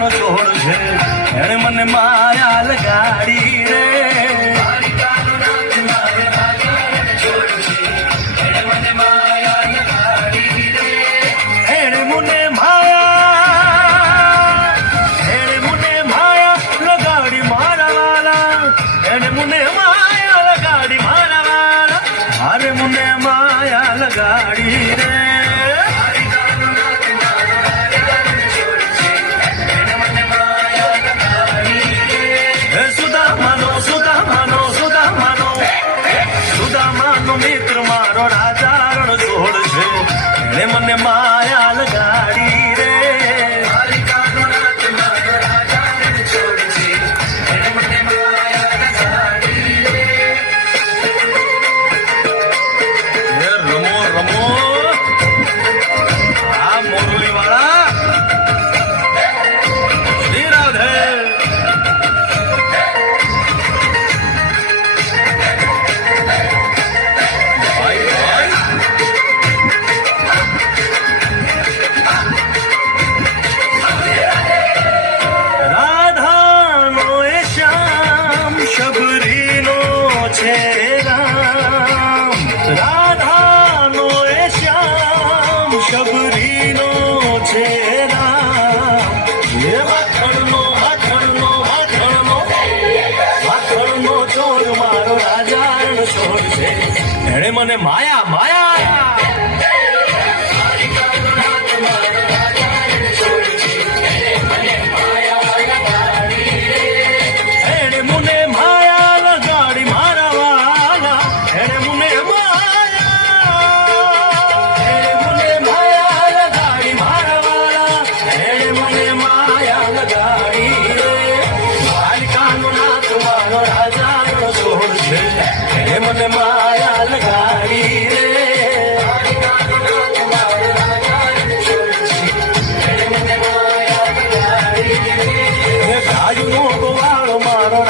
રાજાનો છોડ છે એને મને માયા લગાડી રે અરે મુને માયા લગાડી રે સુદામાનો મિત્ર મારો રાજાનો છોડ છે એને મને માયા લગાડી રે રાધાનો એ શ્યામ શબરીનો છે રામ એ માખણનો ચોર મારો રાજાનો છોડ છે એણે મને માયા માયા મને માયા લગાડી રે ગાયનો ગોવાળો મારો